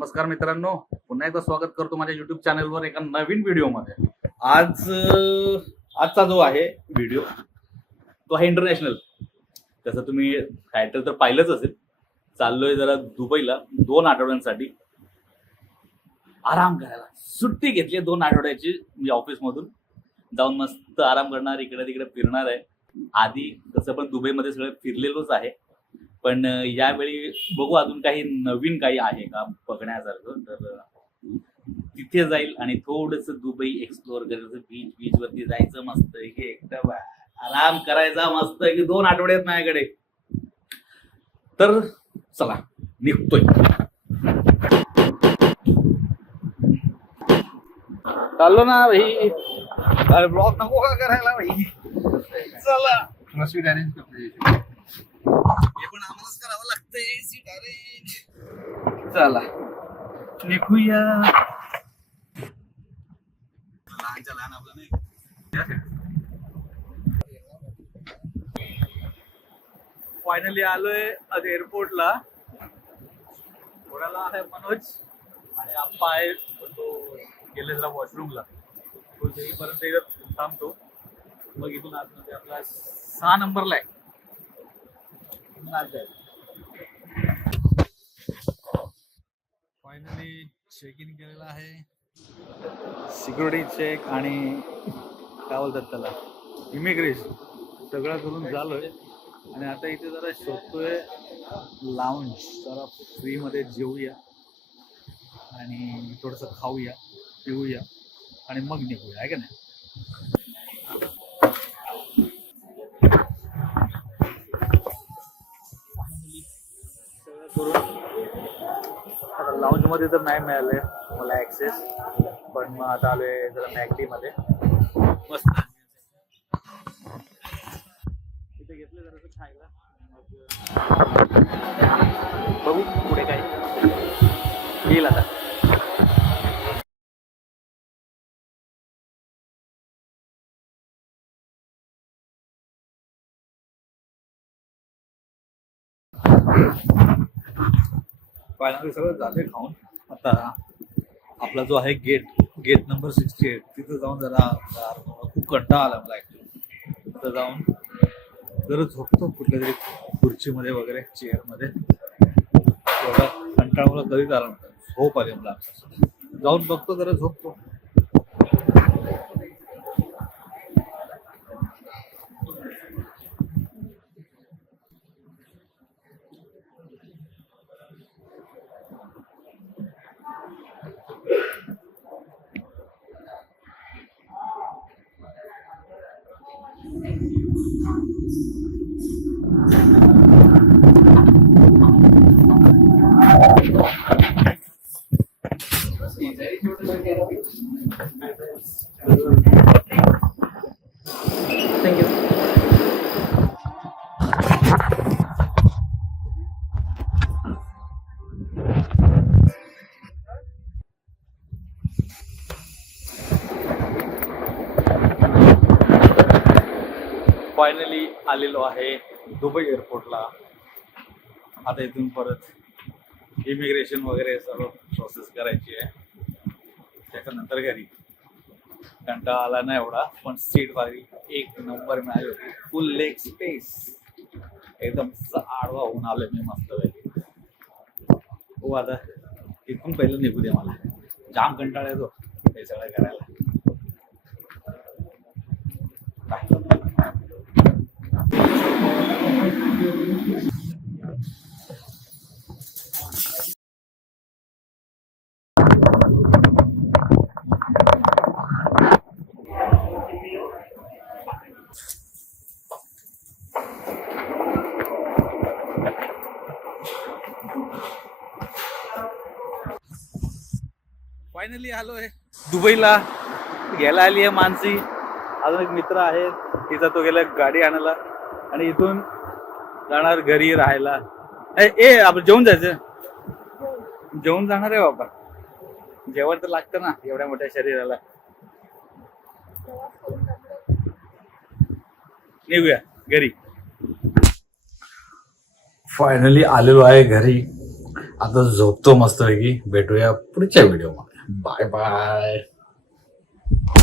नमस्कार मित्रांनो, पुन्हा एकदा स्वागत करतो माझ्या युट्यूब चॅनलवर एका नवीन व्हिडिओमध्ये। आजचा जो आहे व्हिडिओ तो आहे इंटरनॅशनल। तसं तुम्ही टायटल तर पाहिलंच असेल। चाललोय जरा दुबईला 2 आठवड्यांसाठी आराम करायला। सुट्टी घेतली 2 आठवड्याची मी ऑफिसमधून, जाऊन मस्त आराम करणार, इकडे तिकडे फिरणार आहे। आधी तसं पण दुबईमध्ये सगळं फिरलेलोच आहे, पण यावेळी बघू अजून काही नवीन काही आहे का बघण्यासारखं, तर तिथे जाईल आणि थोडंसं दुबई एक्सप्लोअर करायचं। बीच वरती जायचं, मस्त एकदम आराम करायचा, मस्त की 2 आठवड्यात माझ्याकडे। तर चला निघतोय। चाललो ना भाई, अरे ब्लॉग नको का करायला भाई? चला सीट अरेंज करतो, हे पण आम्हालाच करावं लागतंय, सीट अरेंज। चला निघूया। लहानच्या लहान आपलं नाही। फायनली आलोय आज एअरपोर्टला। थोड्याला आहे मनोज आणि आप्पा आहे, तो गेले जरा वॉशरूमला। तो येईपर्यंत इथं थांबतो, मग इथून आतमध्ये आपला 6 नंबरला आहे। फायनली चेक इन केलेला आहे, सिक्युरिटी चेक आणि काय बोलतात त्याला, इमिग्रेशन सगळं करून झालोय। आणि आता इथे जरा शोधतोय लाऊंज, जरा फ्रीमध्ये जेवूया आणि थोडंसं खाऊया पिऊया आणि मग निघूया, आहे का नाही? करून आता लाऊंज मध्ये तर नाही मिळालंय मला ऍक्सेस, पण मग आता आलोय जरा मॅकडी मध्ये। मस्त इथे घेतलं जरा खायला, मग बघू पुढे काय येईल आता। फायनली सगळं झाले खाऊन। आता आपला जो आहे गेट नंबर 68 तिथं जाऊन जरा खूप कंटाळा आला मला ऍक्च्युली। तिथं जाऊन जरा झोपतो कुठल्या तरी खुर्चीमध्ये वगैरे, चेअरमध्ये। एवढा कंटाळा मला कधीच आला नव्हता, झोप आली मला। जाऊन बघतो, जरा झोपतो। थँक्यू। फायनली आलेलो आहे दुबई एअरपोर्टला। आता इथून परत इमिग्रेशन वगैरे सर्व प्रोसेस करायची आहे, त्याच्यानंतर घरी। कंटाळा आला नाही एवढा, पण सीट भारी एक नंबर मिळाली होती, फुल लेग स्पेस, एकदम आडवा होऊन आलोय मी मस्त पैकी। हो आता इथून पहिलं निघू दे, मला जाम कंटाळा येतो हे सगळं करायला। फायनली आलोय दुबईला, घ्यायला आली आहे मानसी। अजून एक मित्र आहे तिचा, तो गेला गाडी आणायला आणि इथून जाणार घरी राहायला। आपण जेवून जायचं, जेवून जाणार आहे बाबा। जेवण तर लागतं ना एवढ्या मोठ्या शरीराला। निघूया घरी। फायनली आलेलो आहे घरी आता झोपतो मस्तपैकी. भेटूया पुढच्या व्हिडिओमध्ये. Bye bye.